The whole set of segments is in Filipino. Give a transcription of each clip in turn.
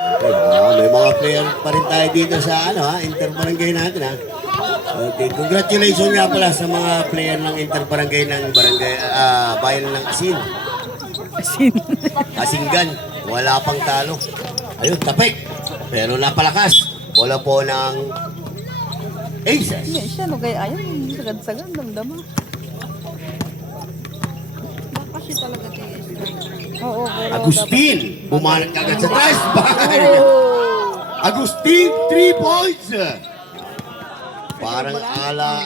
May mga player pa rin tayo dito sa interbarangay natin ha. Okay, congratulations nga pala sa mga player ng interbarangay ng barangay bayan ng Asin. Asinggan, wala pang talo. Ayun, tapik. Pero napalakas. Wala po ng aces. Hindi siya, no, kaya ayaw, sagad-sagad, damdama. Kasi talaga tayo. Oo, pero Agustin, bumalat agad sa tres. Agustin, 3 points. Parang ala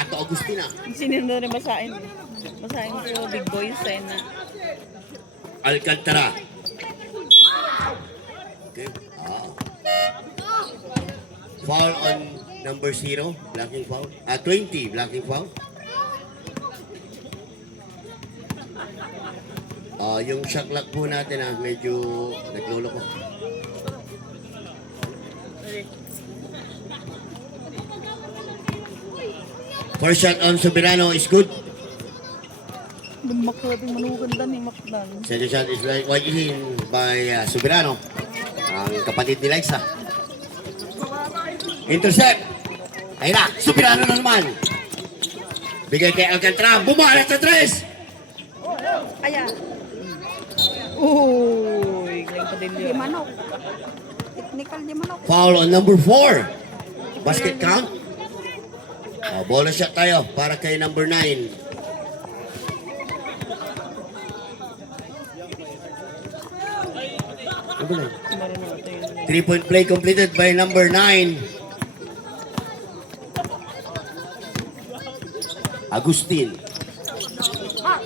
Ato Agustin ah. sinino rin basahin. Basahin ko, big boys, sign na. Alcantara. Okay. Foul on number 0, blocking foul. 20, blocking foul. Yung shot clock po natin medyo naglolo ko. First shot on Soberano is good. Maklating manugan ni Makdan. Second shot is wide in by Soberano. Ang kapatid ni Liza. Intercept. Ayun na, Soberano na naman. Bigay kay Alcantara. Bumalat sa tres. Aya. Uy, galing pa din yun. Di manok. Technical di manok. Foul on number 4. Basket count. Bola shot tayo para kay number 9. Ano ba 3-point play completed by number 9. Agustin.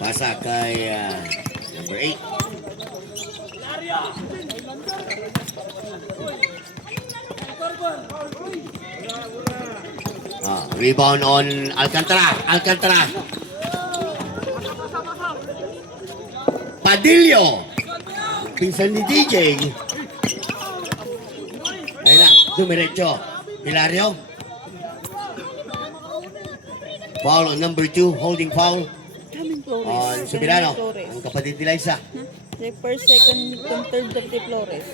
Pasa kay number 8. Rebound on Alcantara. Padillo. Pinsan ni DJ. Ayun na, dumiretso. Hilario. Foul on number 2, holding foul Daming Flores. on Soberano. Ang kapatid ni Liza. First, second, third, dirty Flores.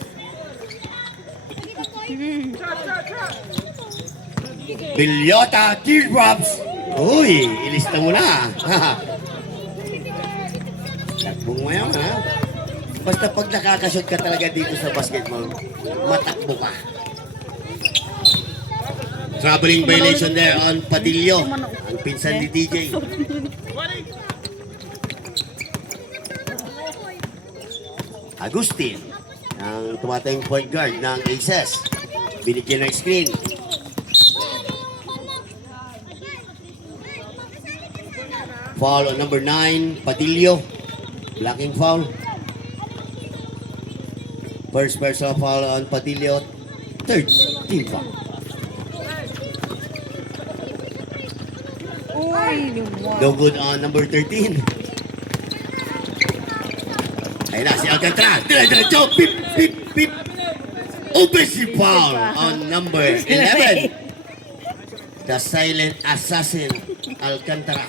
Bilyota, teardrops. Uy, ilista mo na. Takbong mo yan, ha? Basta pag nakakashoot ka talaga dito sa basketball, matakbo ka. Traveling violation there on Padillo. Ang pinsan ni DJ. Agustin, ang tumatayong point guard ng Aces. Binigyan ng screen. Foul on number 9, Padillo. Blocking foul. First personal foul on Padillo. Third team foul. Uy, wow. No good on number 13. Ayun na, si Alcantara. Diretso, pip, pip, pip. Offensive foul on number 11. The silent assassin, Alcantara.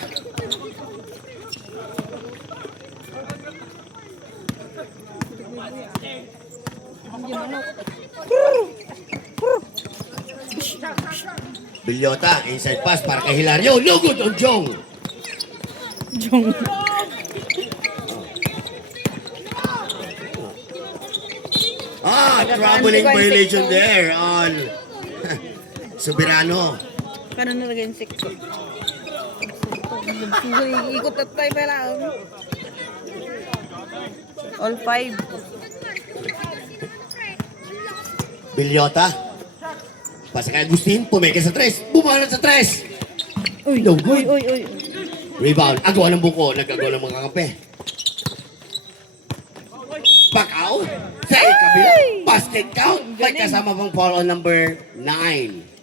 Bilyota, inside pass para kay Hilario. No good on Jong. Jong. Troubling violation there on Soberano. Paano nalagay yung sikso? Ikot at tayo pala. All 5. Bilyota. Pasa kay Agustin, pumeke sa tres. Bumalat sa tres. Uy, No good. uy. Rebound. Agawa ng buko. Nagagawa ng mga kampe. Back out. Sa kabila. Basket count. May kasama pang foul on number 9.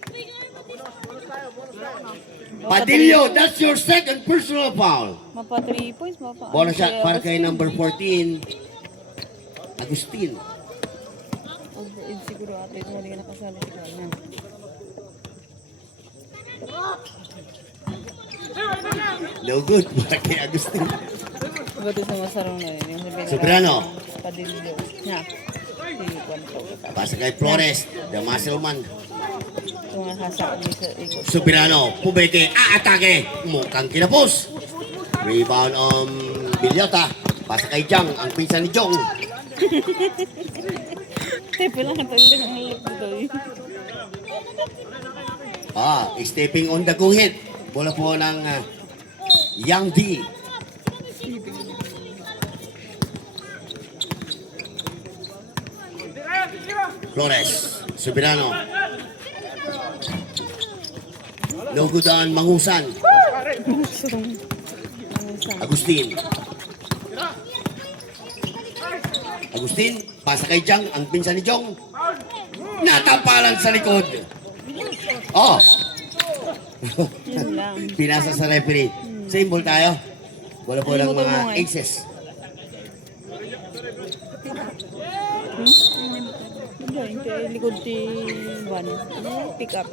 Padillo, that's your second personal foul. Mapa 3 points, mapa. Bola shot para kay number 14. Agustin. Siguro ate, hindi ka nakasali sa kanya. No good para kay Agustin. Bato sa masarong na yun. Soberano. Padillo. Yeah. Pasa kay Flores, the muscle man. Sumasasabi sa ikot. Soberano, Pubeke, aatake. Mukhang kinapos. Rebound Bilyota. Pasa kay Jang, ang pinsan ni Jong. Tepe lang ang talaga ng halap dito eh. Stepping on the go hit. Bola po ng Yang D. Flores, Soberano. No good on Mangusan. Agustin. Agustin, pasa kay Jang, ang pinsan ni Jong. Natapalan sa likod. Yun lang. Pinasa sa referee. Symbol tayo. Wala po ng Ano mo mga to mo, eh? aces. Hindi, hindi. Likod ti Van. Pick up.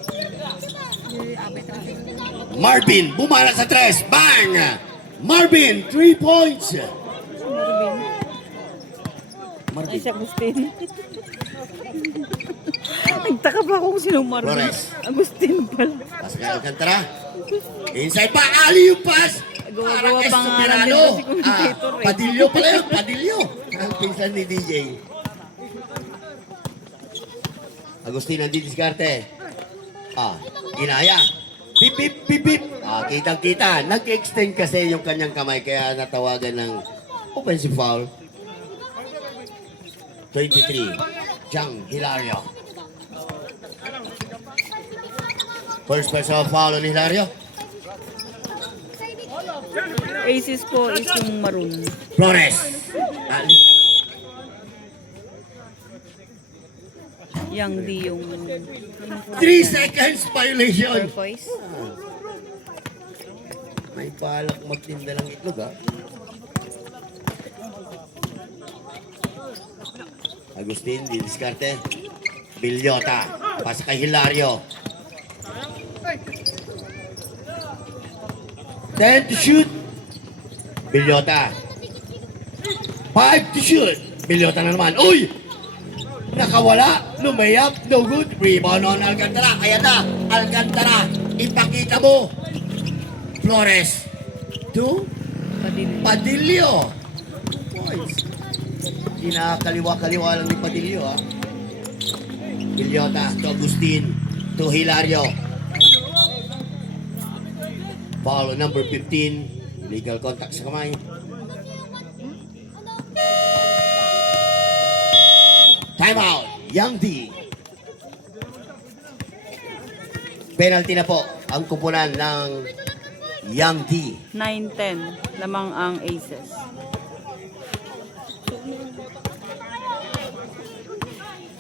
Marvin, bumala sa tres. Bang! Marvin, 3 points. Marvin. Ay, si Agustin. Nagtaka pa ako kung sino Marvin. Flores. Agustin pala. Pascal Alcantara. Inside pa, alley yung pass. Gawa-gawa Para kay pa nga Soberano. lang din si commentator eh. Padillo pala yun, Padillo. Ang pinsan ni DJ. Agustin ang didiskarte. Ginaya. Pip, pip, pip, pip. Kitang-kita. Nag-extend kasi yung kanyang kamay kaya natawagan ng offensive foul. 23. Jang Hilario. First personal foul on Hilario. Aces ko is yung maroon. Flores. Yang di yung 3 seconds violation. turquoise. May balak magtinda ng itlog, ha? Agustin, didiskarte. Bilyota. Pasa kay Hilario. 10 to shoot. Bilyota. 5 to shoot. Bilyota na naman. Uy! Nakawala. Lumayap. No good. Rebound on Alcantara. Kaya na. Alcantara. Ipakita mo. Flores. To Padillo. Points. Kinakaliwa-kaliwa lang ni Padillo, ha? Bilyota to Agustin. To Hilario. Foul number 15. Legal contact sa kamay. Timeout. Yang D. Penalty na po ang kupunan ng Yang D. 9-10. Lamang ang aces.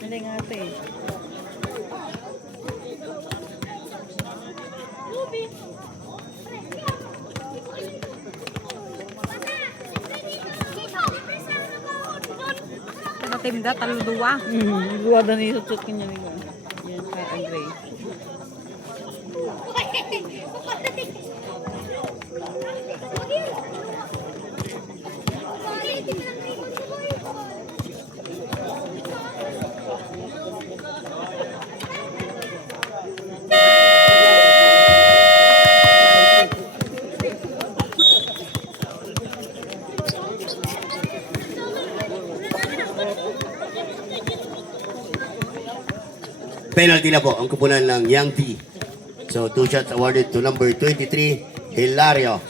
Hindi nga ito eh. Tinda, talo dua. Dua dan itu cut kanya nih. Yan ka Andre. Penalty na po ang kupunan ng Yang T. So, 2 shots awarded to number 23, Hilario.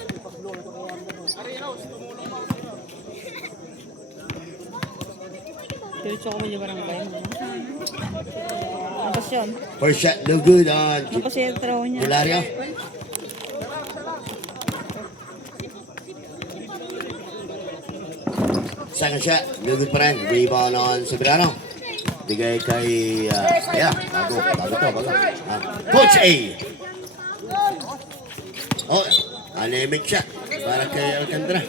Diretso ko medyo barangay. Napas yun. First shot, no good on Napas yung trabaho niya. Hilario. Second shot, no good pa rin. Rebound on Soberano. Bigay kay, bago. Coach A. Oh, anemic siya. Para kay Alcantara.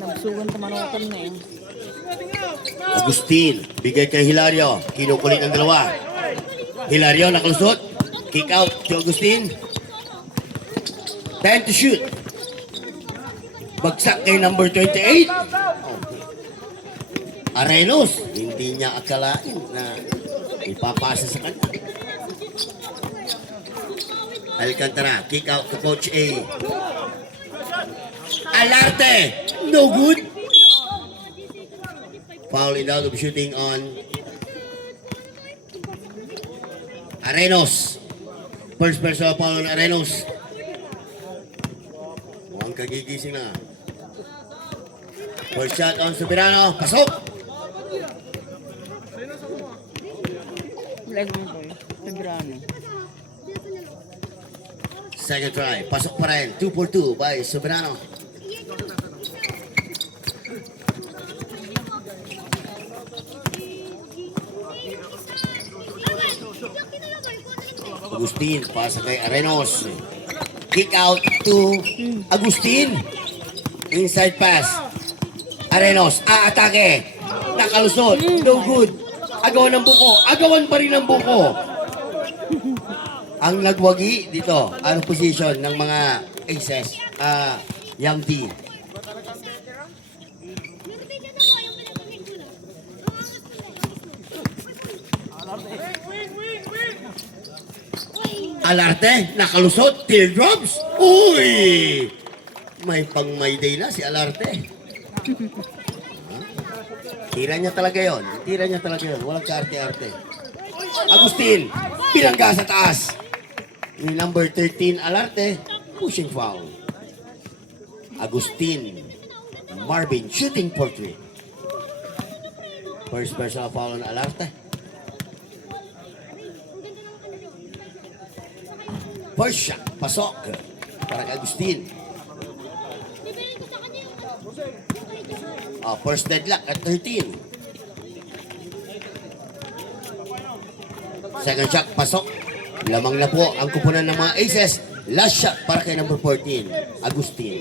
Nagsugan tamanukan na eh. Agustin, bigay kay Hilario. Kinukulit ang dalawa. Hilario nakalusot. Kick out to Agustin. 10 to shoot. Bagsak kay number 28. Arenos, hindi niya akalain na ipapasa sa kanya. Alcantara, kick out to Coach A. Alarte, no good. Foul in out of shooting on Arenos. First personal foul on Arenos. Mukhang kagigising na. First shot on Soberano. Pasok! Leg mo po. Sobrano. Second try. Pasok pa rin. 2 for 2 by Soberano. Agustin, pasa kay Arenos. Kick out to Agustin. Inside pass. Arenos, aatake. Nakalusot. No good. Agawan ng buko. Agawan pa rin ng buko. Ang nagwagi dito, ano position ng mga aces? Young D. Alarte, nakalusot, teardrops. Uy! May pang may day na si Alarte. Tira niya talaga yon. Tira niya talaga yon. Walang kaarte-arte. Agustin, bilangga sa taas. Ni number 13, Alarte, pushing foul. Agustin, Marvin, shooting for 3. First personal foul on Alarte. First shot, pasok para kay Agustin. First deadlock at 13. Second shot, pasok. Lamang na po ang kupunan ng mga aces. Last shot para kay number 14, Agustin.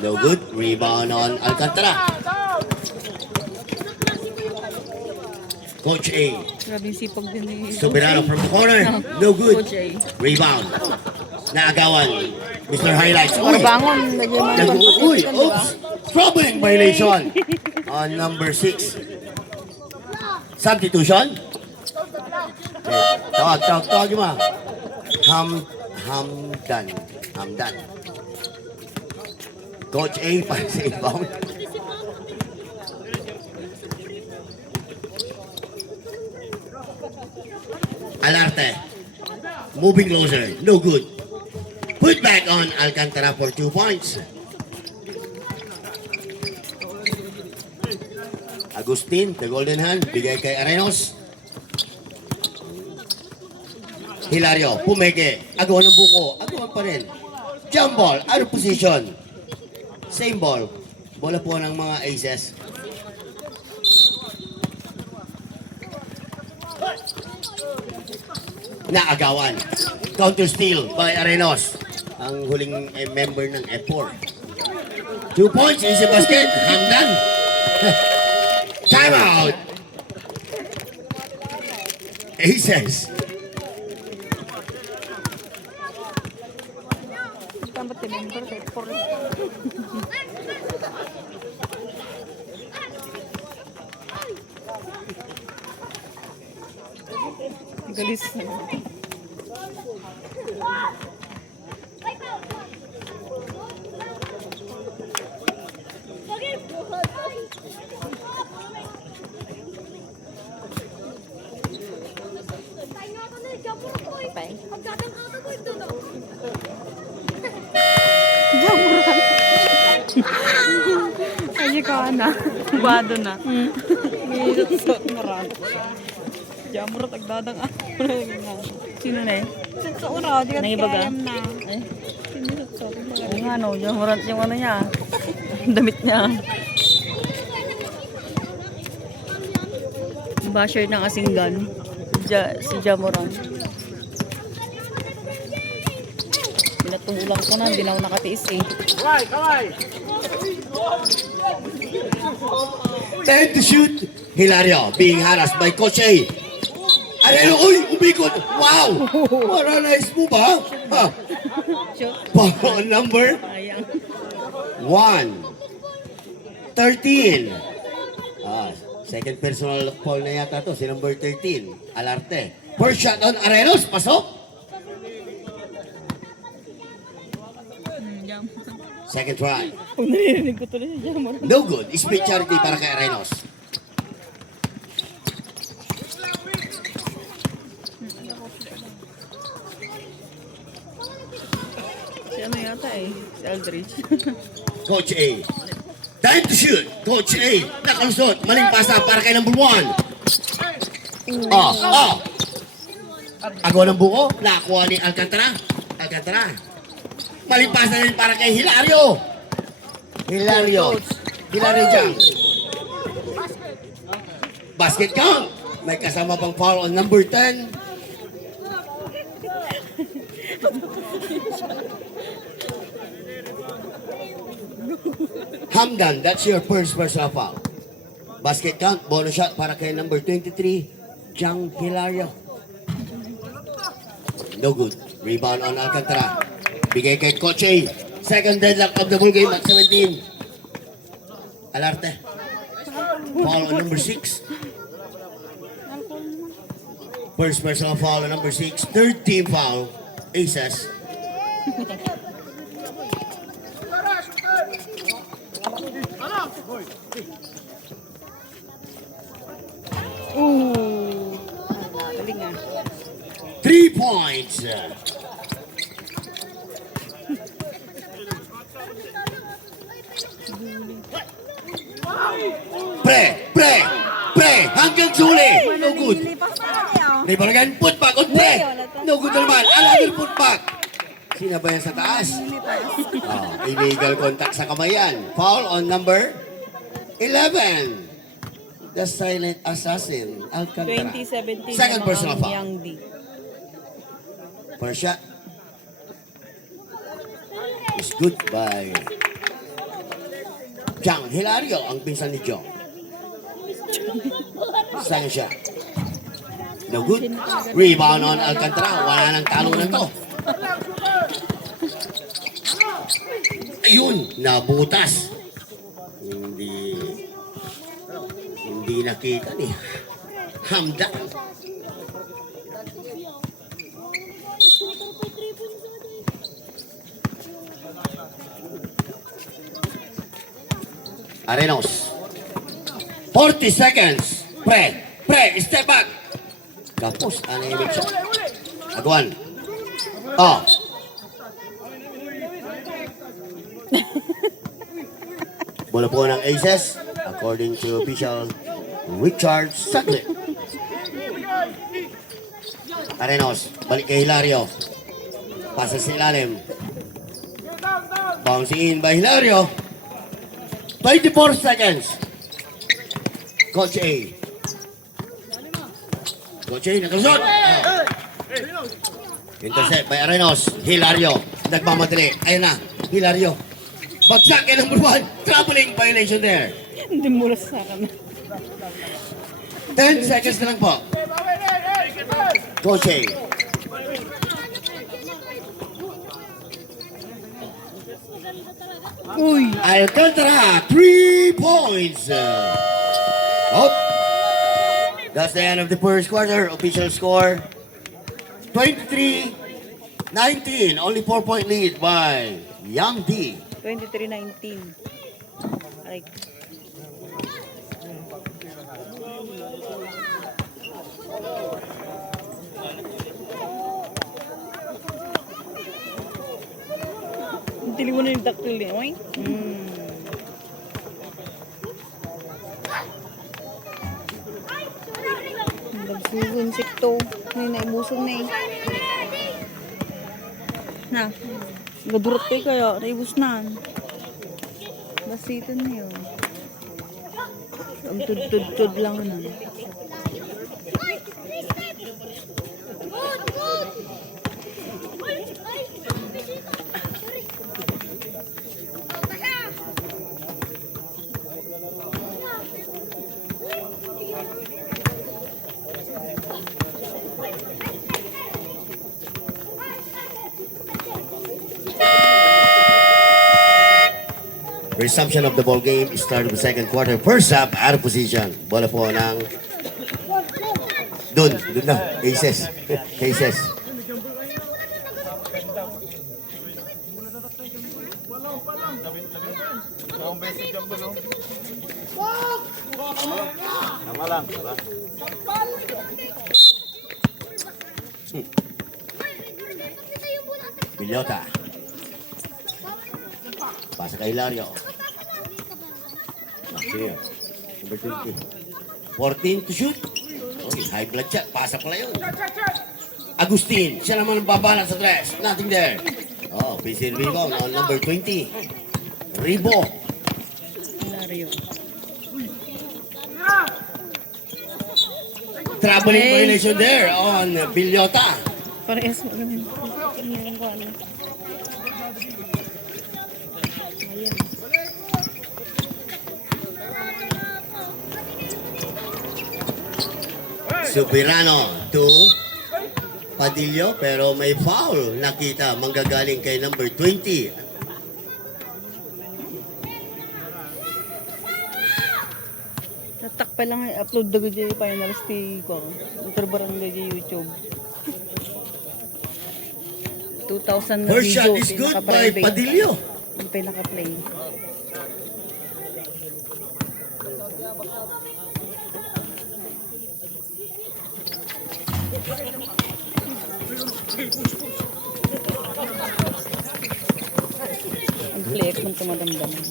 No good. Rebound on Alcantara. Coach A. Grabe sipag din ni Soberano from the corner. No good. Coach A. Rebound. Naagawan. Mr. Highlights. Or bangon. Lagyan mo ng Uy, oops. Troubling violation on number 6. Substitution. Tawag mo. Hamdan. Coach A para sa inbound. Alarte. Moving closer. No good. Put back on Alcantara for 2 points. Agustin, the golden hand. Bigay kay Arenos. Hilario, pumeke. Agawan ng buko. Agawan pa rin. Jump ball. Ano position? Same ball. Bola po ng mga aces. Naagawan. Counter steal by Arenos. Ang huling member ng F4. 2 points, easy basket. Hamdan. Time out. Aces. Tambah member kay Por. Galis. Jamuran. Ay, ka na. Bado na. Nilot mo rin. Jamuran, agdadang Sino na eh? Sa ura, di ka Nangibaga? kayam na. Eh? Sinusot-sot. Oo nga no, jamuran yung ano niya. Damit niya. Basher ng asinggan. Si Jamuran. Pinatulang ko na, hindi na ako nakatiis eh. 10 to shoot. Hilario being harassed by Coach A. Areno, uy, umikot. Wow! Para nice move, ha? Ha? Foul on number Sayang. 13. Second personal foul na yata to, si number 13, Alarte. First shot on Arenos, pasok. Jam. Second try. Kung naririnig ko tuloy si Jammer. No good. Speed charity para kay Arenos. Si ano yata eh. Si Aldridge. Coach A. Time to shoot. Coach A. Nakalusot. Maling pasa para kay number 1. Agaw ng buko. Nakuha ni Alcantara. Maling pasa rin para kay Hilario. Hilario Jang. Basket count. May kasama pang foul on number 10. Hamdan, that's your first personal foul. Basket count, bonus shot para kay number 23, Jang Hilario. No good. Rebound on Alcantara. Bigay kay Coach A. Second deadlock of the ball game at 17. Alarte. Foul on number 6. First personal foul on number 6. Third team foul. Aces. Ooh. Galing ah. 3 points. Pre, hanggang suli. No good. Nilipas na niya. Rebound again, put back on pre. No good naman. Another put back. Sinabayan sa taas. Illegal contact sa kamayan. Foul on number 11. The silent assassin, Alcantara. 2017 Second naman personal ang foul. Young D. First shot. Is good by Jang Hilario, ang pinsan ni Jong. Second shot. No good. Rebound on Alcantara. Wala nang talo na to. Ayun, nabutas. Hindi nakita ni Hamdan. Arenos. 40 seconds. Pre, step back. Kapos, anemic shot. Agwan. Bola po ng Aces, according to official Richard Sutcliffe. Arenos, balik kay Hilario. Pasa sa ilalim. Bouncing in by Hilario. 24 seconds. Coach A. Coach A, nakalusot. Intercept by Arenos. Hilario, nagmamadali. Ayun na, Hilario. Bagsak kay number 1. Troubling violation there. Hindi mura sa akin. 10 seconds na lang po. Coach A. Uy! Alcantara, 3 points. That's the end of the first quarter. Official score, 23-19. Only 4-point lead by Young D. 23-19. Ay. Tili mo na yung daktil niya, oy. Nagsusun sikto. May naibuson na eh. Na. Gadurot kayo kaya. Naibus na. Basitan na yun. Ang tud-tud-tud lang na. Resumption of the ball game, start of the second quarter. First half, out of position. Bola po ng... Doon na. Aces. Aces. Villota. Pasa kay Hilario. Here. Number 20. 14 to shoot. Okay, high blood shot. Pasa pala yun. Agustin. Siya naman ang babala sa tres. Nothing there. Oh, PC rebound on number 20. Ribo. Hilario. Traveling Hey. violation there on Villota. Parehas mo ganun. Subirano to Padillo pero may foul nakita manggagaling kay number 20. Natakpa lang ay upload dago dyan yung finals ko. Motor barangay dyan YouTube. 2,000 na First video. shot is good by pinaka-private. Padillo. Yung pinaka-play. Ang flex ng tumadamdaman.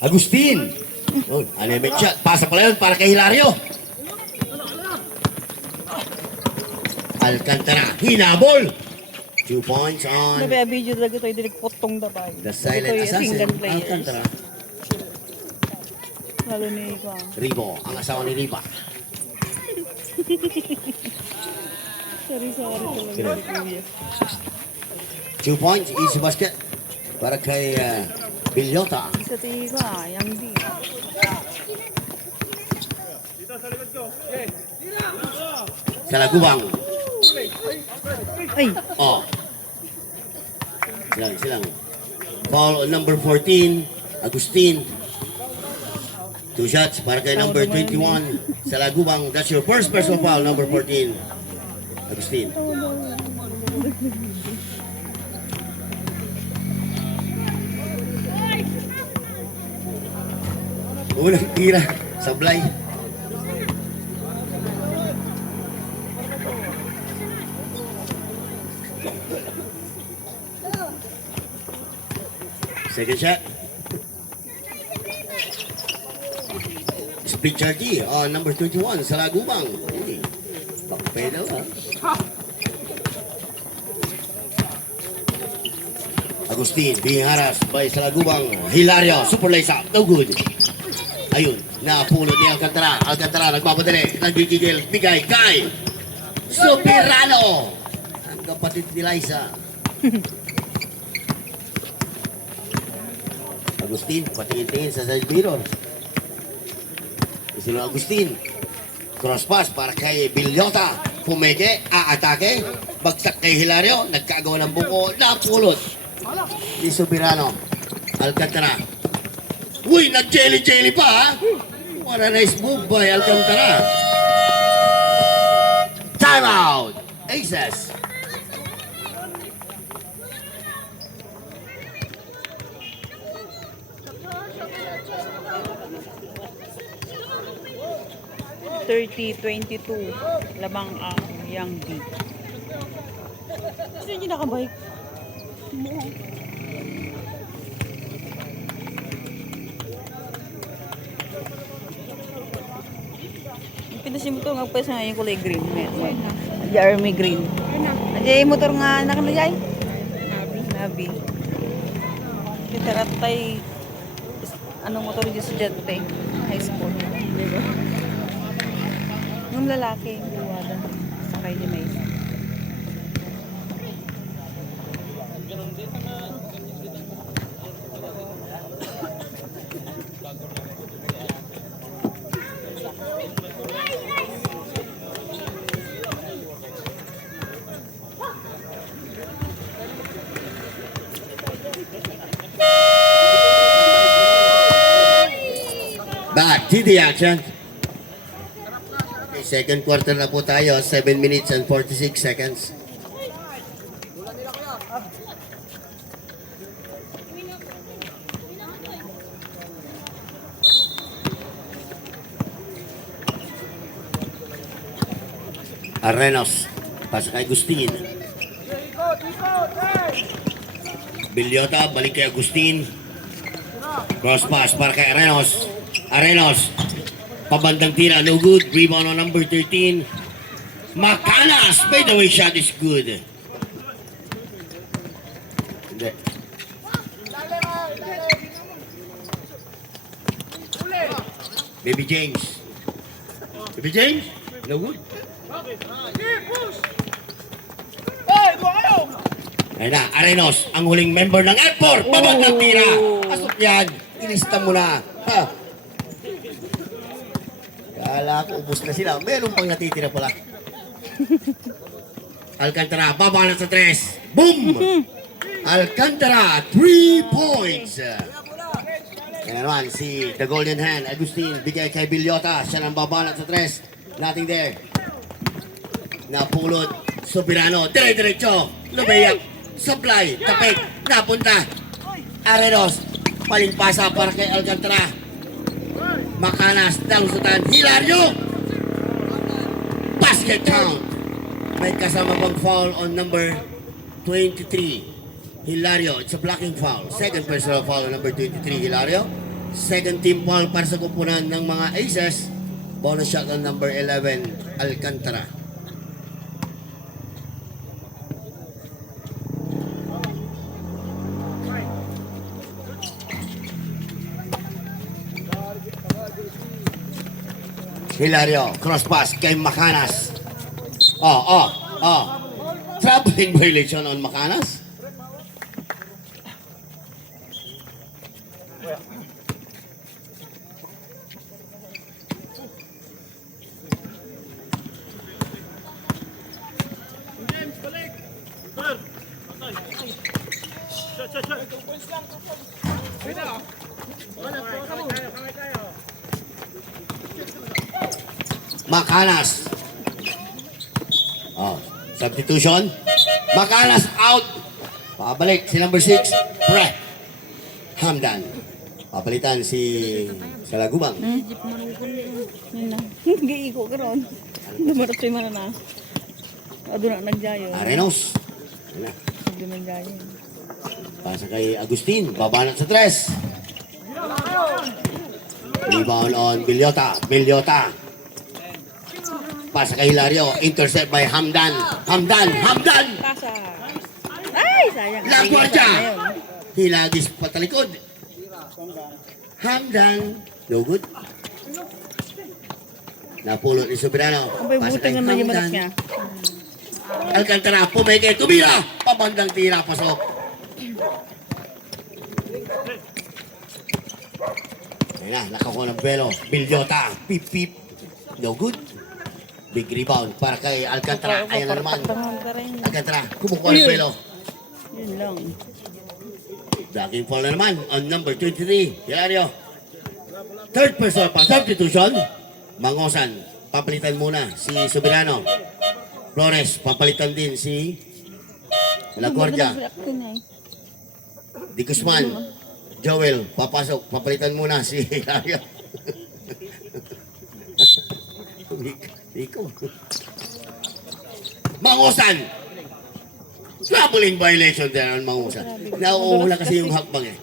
Agustin. Oh, anemic shot. Pasa pala yun para kay Hilario. Alcantara. Hinabol. 2 points on Sabi, video talaga ito, hindi nagpotong na ba? the silent assassin. Single players. Alcantara. Lalo ni Ika. Ribo. Ang asawa ni Riva. Sorry talaga. Kuya. 2 points. Easy basket. Para kay Villota. Sa tingin ko yung di. Salagubang. Ay! Oh. Silang. Foul on number 14, Agustin. 2 shots para kay number 21, Salagubang. That's your first personal foul, number 14, Agustin. Unang tira, sablay. Second shot. Speed Chargy on number 21, Salagubang. Uy, pakpay daw ha. Agustin being harassed by Salagubang. Hilario, super lace up, no good. Ayun, napulot ni Alcantara. Alcantara nagmamadali, nagigigil, bigay kay Subirano. Ang kapatid ni Liza. Agustin, patingin-tingin sa side mirror. Isunod Agustin. Cross pass para kay Villota. Pumeke, aatake. Bagsak kay Hilario. Nagkagawa ng buko. Napulot. Ni Subirano. Alcantara. Uy, nag-jelly-jelly pa ha. What a nice move by Alcantara. Time out. Aces. $30-22 lamang ang Young D. Sino yung nakabike? Pinasin mo ito, magpasa nga yung kulay green. The army green. Ajay motor nga anak na jay? Nabi. Kitaratay anong motor yung sa Jette High School. Yung lalaki, yung buwada. Sakay ni May. the action. Okay, second quarter na po tayo. 7 minutes and 46 seconds. Arenos. Pasa kay Agustin. Bilyota, balik kay Agustin. Cross pass para kay Arenos. Arenos. Pabandang tira, no good. Rebound on number 13. Macanas. By the way, shot is good. Hindi. Baby James. Baby James? No good. Ayun na, Arenos, ang huling member ng F4. Pabandang tira. Pasok yan. Ilista mo na. Ha? Kala ko, ubos na sila. Meron pang natitira pala. Alcantara, baba na sa 3. Boom! Alcantara, 3 points. Yan naman, si The Golden Hand, Agustin, bigay kay Bilyota. Siya nang babanat sa 3. Nothing there. Napulot, Soberano, dire-diretso, lumayak, supply, tapik, napunta. Arenos, palimpasa para kay Alcantara. Macanas, dalusutan, Hilario. Basket count. May kasama pang foul on number 23. Hilario, it's a blocking foul. Second personal foul on number 23, Hilario. Second team foul para sa kupunan ng mga Aces. Bonus shot on number 11, Alcantara. Hilario, cross pass kay Macanas. Traveling violation on Macanas. Macanas. Substitution. Macanas out. Pabalik si number 6. Pre. Hamdan. Papalitan si Salagubang. Yun na. Giiko ka ron. Dumarat siya man na. Ado na nagjayo. Arenos. Yan na. Hindi nagjayo. Pasa kay Agustin. Babanat sa 3. Rebound on Bilyota. Bilyota. Pasa kay Hilario. Intercept by Hamdan. Hamdan. Pasa. Ay, sayang. La Guardia. Hilagis patalikod. Hamdan. No good. Napulot ni Soberano. Abay, buti nga na yung manak niya. Alcantara, pumeke, tumira. Pabandang tira, pasok. Ayan na, nakakuha ng belo. Bilyota, pip pip. No good. Big rebound para kay Alcantara. Ayan na naman. Alcantara, kumukuha ng belo. Yun lang. Blocking foul na naman on number 23. Hilario. Third person pa. Substitution. Mangosan. Papalitan muna si Soberano. Flores. Papalitan din si La Guardia. Di Guzman. Joel. Papasok. Papalitan muna si Hilario. Ikaw. Mangosan. Traveling violation there on Mangusan. Nauuna kasi yung hakbang eh.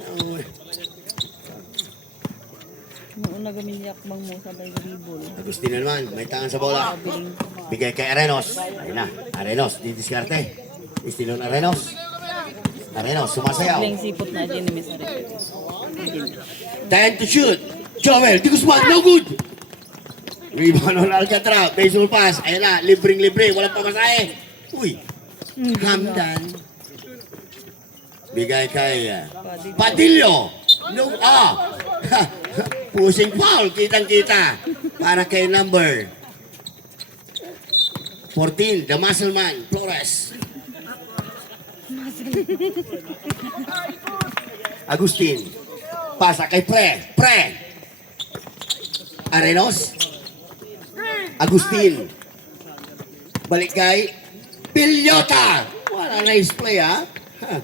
Nauuna. Noon nagamiyak bang mo sabay ribol. Agustin na naman, may tangan sa bola. Bigay kay Arenos. Ayun na, Arenos, didiskarte. Istilon Arenos. Arenos, sumasayaw. Bling sipot na dyan ni Miss Arenos. Time to shoot. Joel, Di Guzman, no good. Rebound on Alcantara, baseball pass. Ayun na, libreng-libre, walang pamasahe. Uy, Hamdan. Bigay kay Padillo. No, pushing foul, kitang-kita. Para kay number 14, the muscle man, Flores. Agustin. Pasa kay Pre. Arenos. Agustin. Balik kay Bilyota. What a nice play, ha? Huh.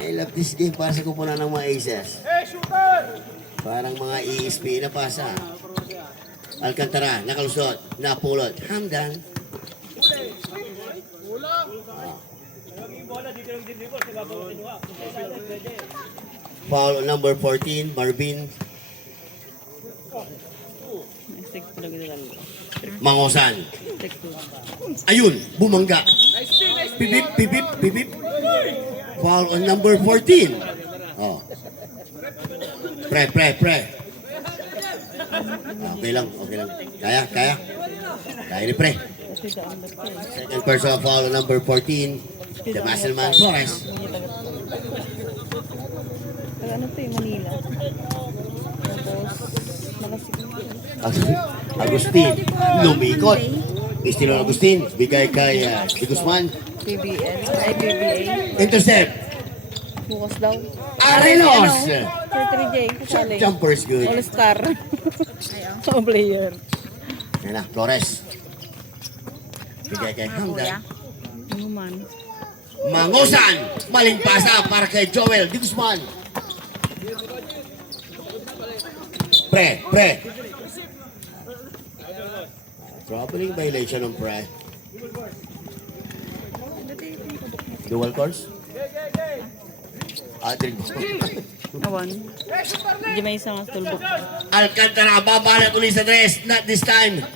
I love this game para sa kupunan ng mga aces. Parang mga ESP na pasa. Alcantara, nakalusot, napulot. Hamdan. Foul on number 14, Marvin Six pa lang ito. Mangosan. Six lang. Ayun, bumangga. Pipip, pipip, pipip. Foul on number 14. Oh. Pre. Okay lang. Kaya. Kaya ni pre. Kasi sa under pa eh. Second personal foul on number 14. The Muscleman Flores. Taga ano to eh, Manila. Tapos, Malasig. Agustin, lumikot. Estilo Agustin, bigay kay Guzman. PBL. Ay, PBA. Intercept. Bukas daw. Arenos. For 3J. Kusali. Jumper's good. All-star. Ang player. Yan na, Flores. Bigay kay Hamdan. Ano man. Mangosan, maling pasa para kay Joel Di Guzman. Pre. Troubling violation ng pre. Dual course? Drink mo. Awan. Di may isang tulbok. Alcantara, babalat ulit sa dress. Not this time.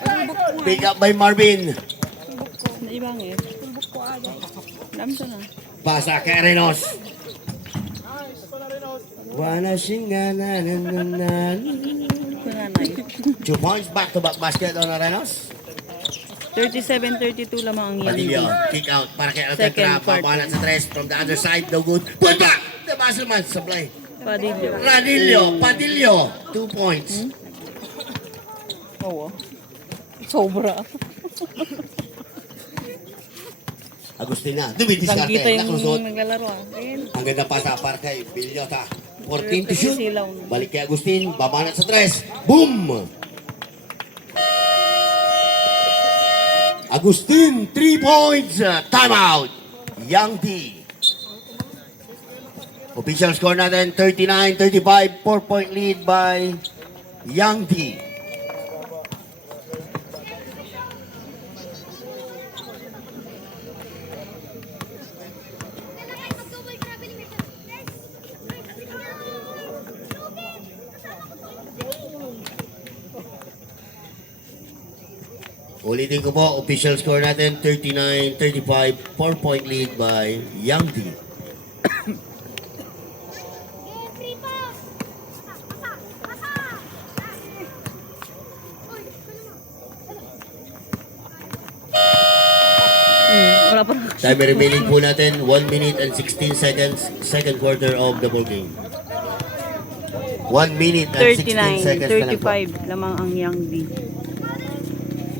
Pick up by Marvin. Naibangit. Dami to na. Pasa kay Arenos. Wana singa na. Nananay. 2 points, back-to-back basket on Arenos. 37-32 lamang ang Padillo, young. kick out para kay Alcantara. Second quarter. Babalat sa dress from the other side. No good. Put back! The Muscleman supply. Padillo. Padillo. 2 points. Oo. Sobra. Agustina, dumidiskarte. Langgita Nakalusot. yung naglalaro ah. Ayun. Ang ganda pasa para kay Bilyota. 14 to shoot. Silaw. Balik kay Agustin. Babanat sa tres. Boom! Agustin, 3 points. Timeout. Young D. Official score natin, 39-35. 4-point lead by Young D. Ulitin ko po, official score natin, 39-35, 4-point lead by Young D. Wala pa. Time remaining po natin, 1 minute and 16 seconds, second quarter of the ball game. 1 minute and 16 seconds na lang po. 39-35 lamang ang young D.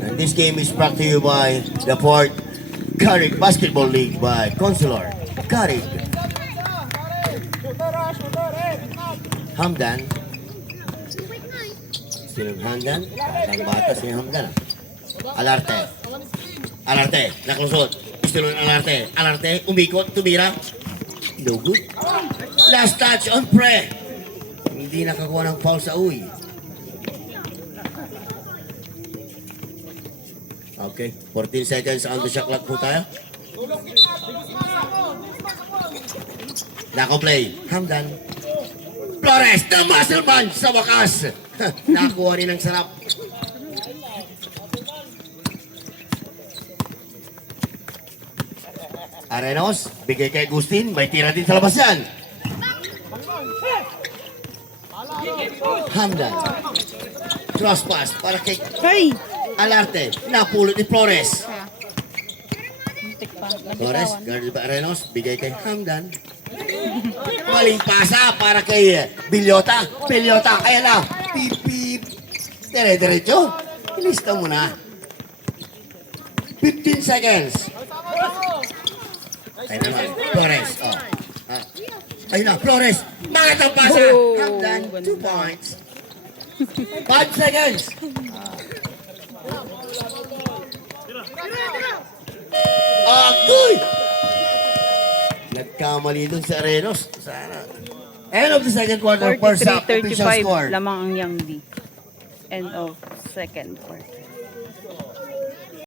And this game is brought to you by the Fort Carrick Basketball League by Consular Carrick. Hamdan. Sinong Hamdan? Ang bata si Hamdan. Alarte, nakalusot. Gusto ng Alarte, umikot, tumira. No good. Last touch on pre. Hindi nakakuha ng foul sa uwi. Okay, 14 seconds on the shot clock po tayo. Nako-play, Hamdan. Flores, the Muscleman sa wakas. Nakakuha rin ng sarap. Arenos, bigay kay Agustin, may tira din sa labas yan. Hamdan. Cross pass para kay Hey! Alarte, napulot ni Flores. Muntik pa. Flores, Nabitawan. guarded by Arenos, bigay kay Hamdan. Maling pasa para kay Bilyota. Kaya na. Pip, pip. Dire-diretso. Ilista mo na. 15 seconds. Ayun naman, Flores. Oh. Ayun na, Flores. Mga tampasa. Oh, Hamdan, 2 ganda. points. 5 seconds. Agoy! Nagkamali dun si Arenos. Sana. End of the second quarter, first half, official 43-35 score. lamang ang Yang D. End of second quarter.